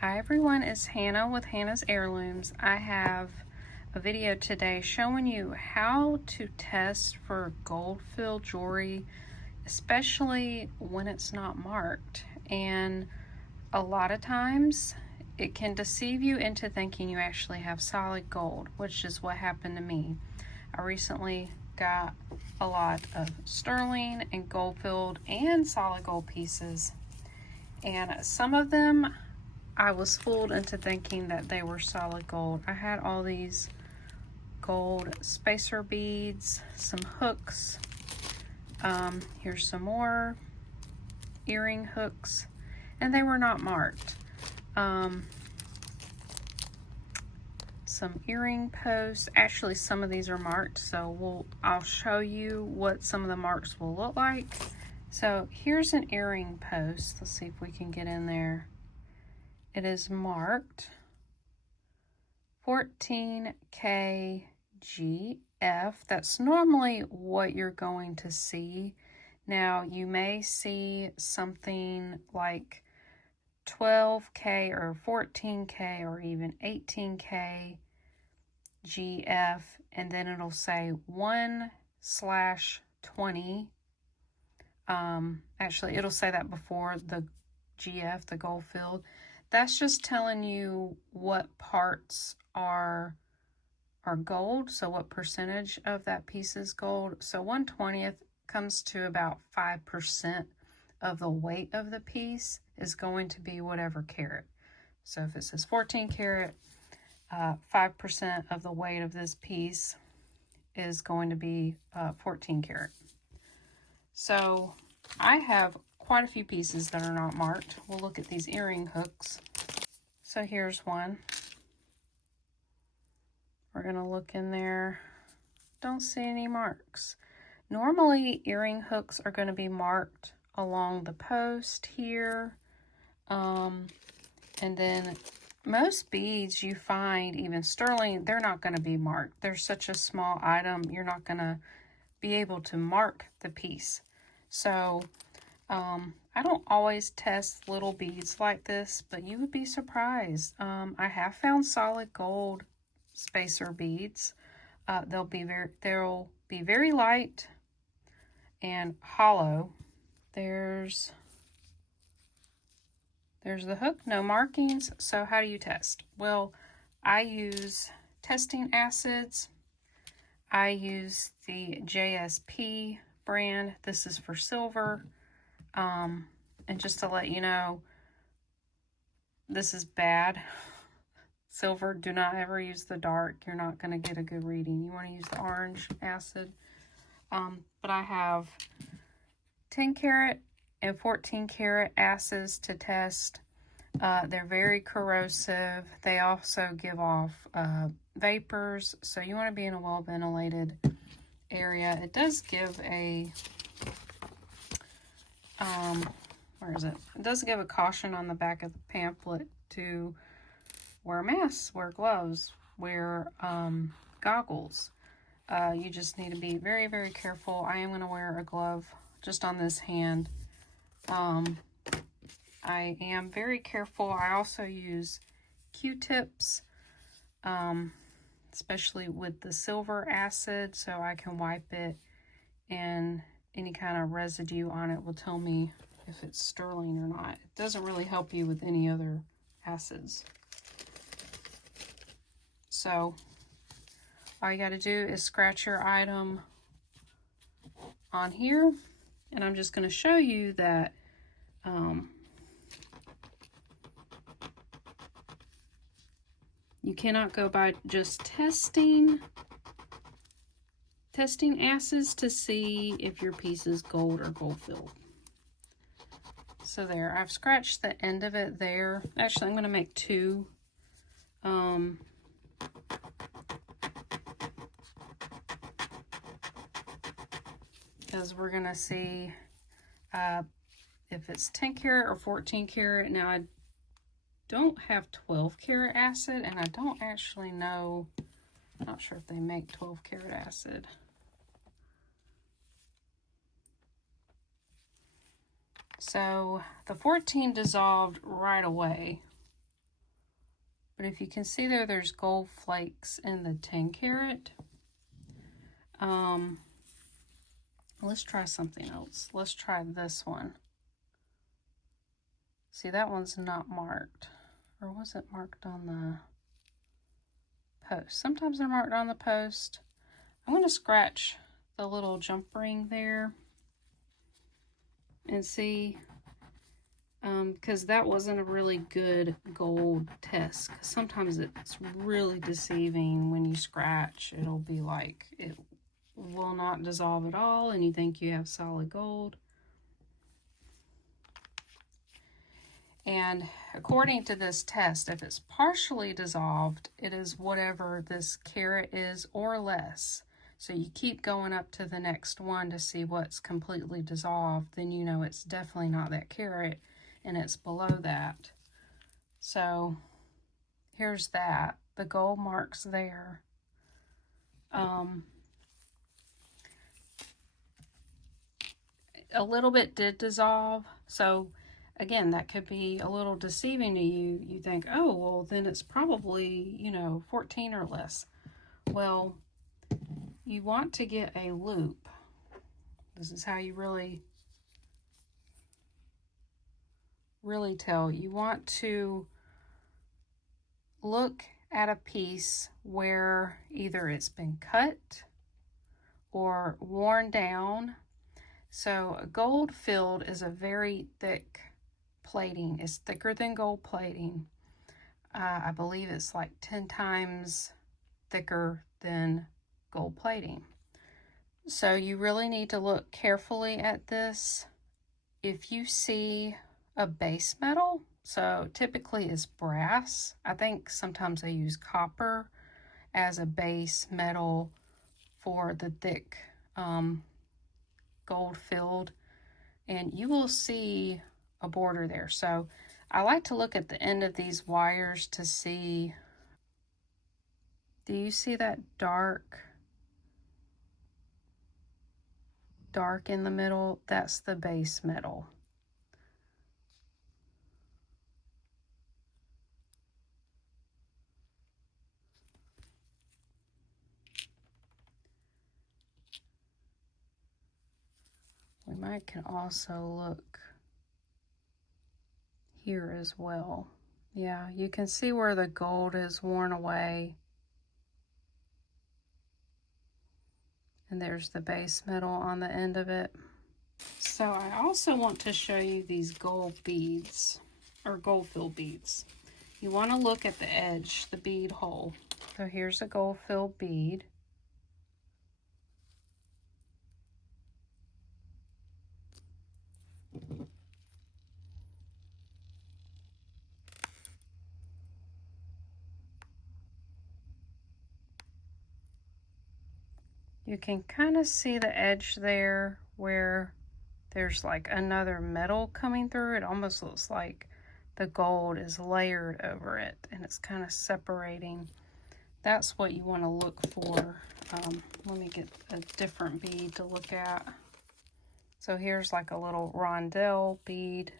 Hi everyone, it's Hannah with Hannah's Heirlooms. I have a video today showing you how to test for gold filled jewelry, especially when it's not marked. And a lot of times it can deceive you into thinking you actually have solid gold, which is what happened to me. I recently got a lot of sterling and gold filled and solid gold pieces, and some of them I was fooled into thinking that they were solid gold. I had all these gold spacer beads, some hooks. Here's some more earring hooks, and they were not marked. Some earring posts. Actually, some of these are marked, so I'll show you what some of the marks will look like. So here's an earring post. Let's see if we can get in there. It is marked 14K GF. That's normally what you're going to see. Now, you may see something like 12K or 14K or even 18K GF, and then it'll say 1/20. Actually, it'll say that before the GF, the gold filled. That's just telling you what parts are gold, so what percentage of that piece is gold. So 1/20 comes to about 5% of the weight of the piece is going to be whatever carat. So if it says 14 karat, 5% of the weight of this piece is going to be 14 karat. So I have quite a few pieces that are not marked. We'll look at these earring hooks. So here's one. We're gonna look in there. Don't see any marks. Normally earring hooks are gonna be marked along the post here. And then most beads you find, even sterling, they're not gonna be marked. They're such a small item, you're not gonna be able to mark the piece. So I don't always test little beads like this, but you would be surprised. I have found solid gold spacer beads. They'll be very light and hollow. There's the hook, no markings. So how do you test? Well, I use testing acids. I use the JSP brand. This is for silver. And just to let you know, this is bad. Silver, do not ever use the dark. You're not going to get a good reading. You want to use the orange acid. But I have 10 karat and 14 karat acids to test. They're very corrosive. They also give off vapors, so you want to be in a well ventilated area. It does give a where is it? It does give a caution on the back of the pamphlet to wear masks, wear gloves, wear goggles. You just need to be very, very careful. I am going to wear a glove just on this hand. I am very careful. I also use Q-tips, especially with the silver acid, so I can wipe it, and any kind of residue on it will tell me if it's sterling or not. It doesn't really help you with any other acids. So all you got to do is scratch your item on here, and I'm just going to show you that you cannot go by just testing acids to see if your piece is gold or gold filled. So there, I've scratched the end of it there. Actually, I'm going to make two. Because we're going to see if it's 10 karat or 14 karat. Now, I don't have 12 karat acid, and I don't actually know, I'm not sure if they make 12 karat acid. So the 14 dissolved right away. But if you can see there, there's gold flakes in the 10 karat. Let's try something else. Let's try this one. See, that one's not marked. Or was it marked on the post? Sometimes they're marked on the post. I'm going to scratch the little jump ring there and see, because that wasn't a really good gold test. Sometimes it's really deceiving when you scratch. It'll be like it will not dissolve at all and you think you have solid gold. And according to this test, if it's partially dissolved, it is whatever this carat is or less. So you keep going up to the next one to see what's completely dissolved, then you know it's definitely not that carat and it's below that. So here's that, the gold marks there. A little bit did dissolve, so again, that could be a little deceiving to you. You think, oh, well, then it's probably, 14 or less. Well, you want to get a loupe. This is how you really tell. You want to look at a piece where either it's been cut or worn down. So a gold filled is a very thick plating. It's thicker than gold plating. I believe it's like 10 times thicker than gold plating. So you really need to look carefully at this. If you see a base metal, so typically it's brass. I think sometimes they use copper as a base metal for the thick gold filled, and you will see a border there. So I like to look at the end of these wires to see, do you see that dark in the middle? That's the base metal. We can also look here as well. Yeah, you can see where the gold is worn away. And there's the base metal on the end of it. So I also want to show you these gold beads, or gold filled beads. You want to look at the edge, the bead hole. So here's a gold filled bead. You can kind of see the edge there where there's like another metal coming through. It almost looks like the gold is layered over it and it's kind of separating. That's what you want to look for. Let me get a different bead to look at. So here's like a little rondelle bead.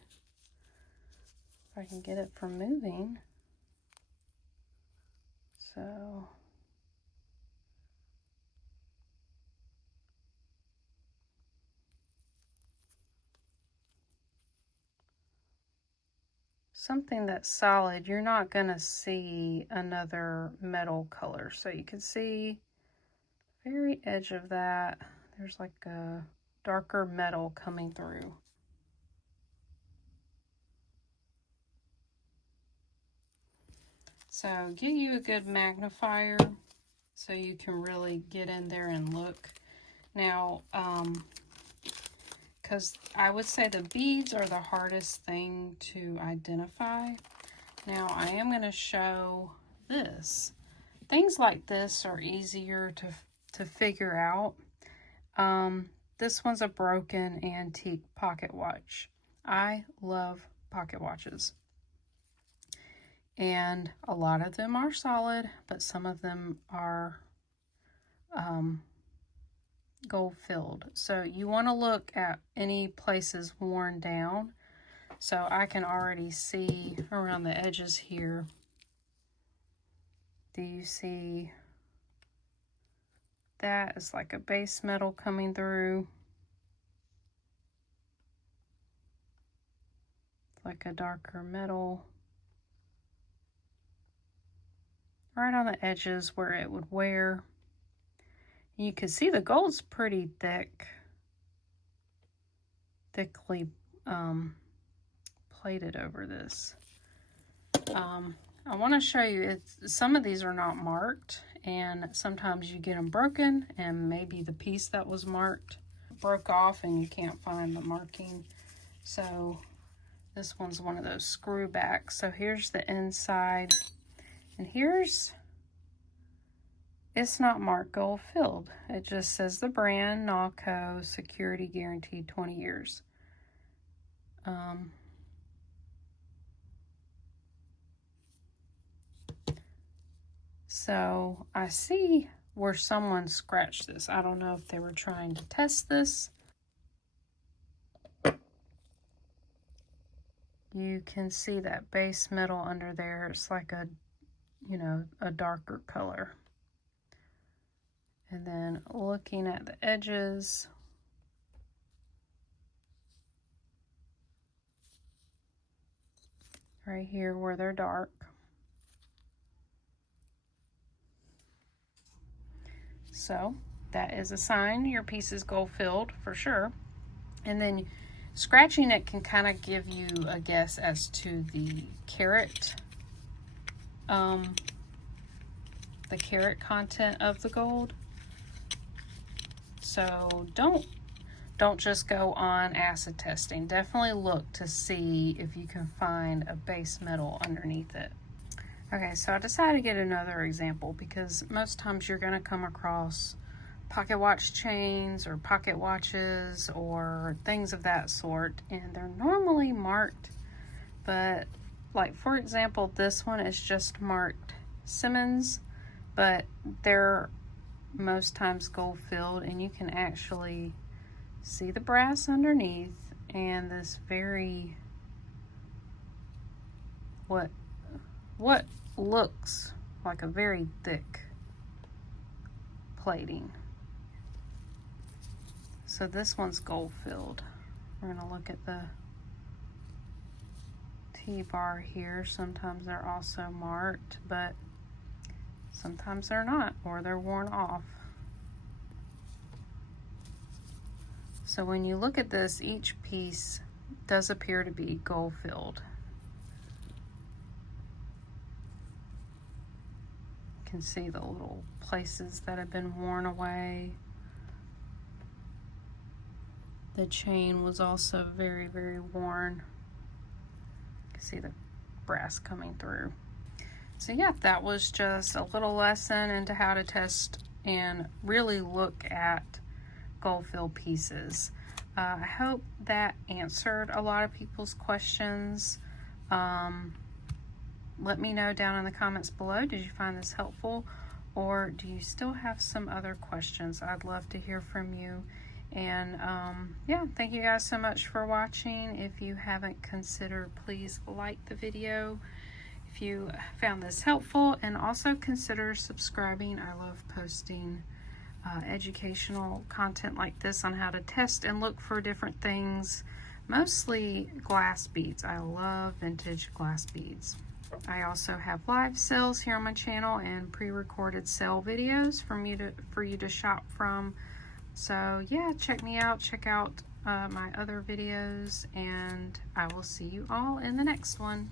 If I can get it from moving. So something that's solid, you're not going to see another metal color. So you can see the very edge of that, there's like a darker metal coming through. So get you a good magnifier so you can really get in there and look. Now, because I would say the beads are the hardest thing to identify. Now I am going to show this. Things like this are easier to figure out. This one's a broken antique pocket watch. I love pocket watches. And a lot of them are solid, but some of them are gold filled. So you want to look at any places worn down. So I can already see around the edges here Do you see that is like a base metal coming through? Like a darker metal. Right on the edges where it would wear. You can see the gold's pretty thickly plated over this. I want to show you, some of these are not marked, and sometimes you get them broken, and maybe the piece that was marked broke off and you can't find the marking. So this one's one of those screw backs. So here's the inside, and it's not marked gold filled. It just says the brand, Nalco, security guaranteed 20 years. So I see where someone scratched this. I don't know if they were trying to test this. You can see that base metal under there. It's like a, you know, a darker color. And then looking at the edges, right here where they're dark. So that is a sign your piece is gold filled for sure. And then scratching it can kind of give you a guess as to the carat content of the gold. So don't just go on acid testing. Definitely look to see if you can find a base metal underneath it. Okay, so I decided to get another example because most times you're going to come across pocket watch chains or pocket watches or things of that sort, and they're normally marked, but like for example, this one is just marked Simmons, but they're most times gold filled, and you can actually see the brass underneath and this very what looks like a very thick plating. So this one's gold filled. We're going to look at the T-bar here. Sometimes they're also marked, but sometimes they're not, or they're worn off. So when you look at this, each piece does appear to be gold filled. You can see the little places that have been worn away. The chain was also very, very worn. You can see the brass coming through. So yeah, that was just a little lesson into how to test and really look at gold filled pieces. I hope that answered a lot of people's questions. Let me know down in the comments below, did you find this helpful, or do you still have some other questions? I'd love to hear from you. And yeah, thank you guys so much for watching. If you haven't considered, please like the video if you found this helpful, and also consider subscribing. I love posting educational content like this on how to test and look for different things, mostly glass beads. I love vintage glass beads. I also have live sales here on my channel and pre-recorded sale videos for you to shop from. So yeah, check me out, check out my other videos, and I will see you all in the next one.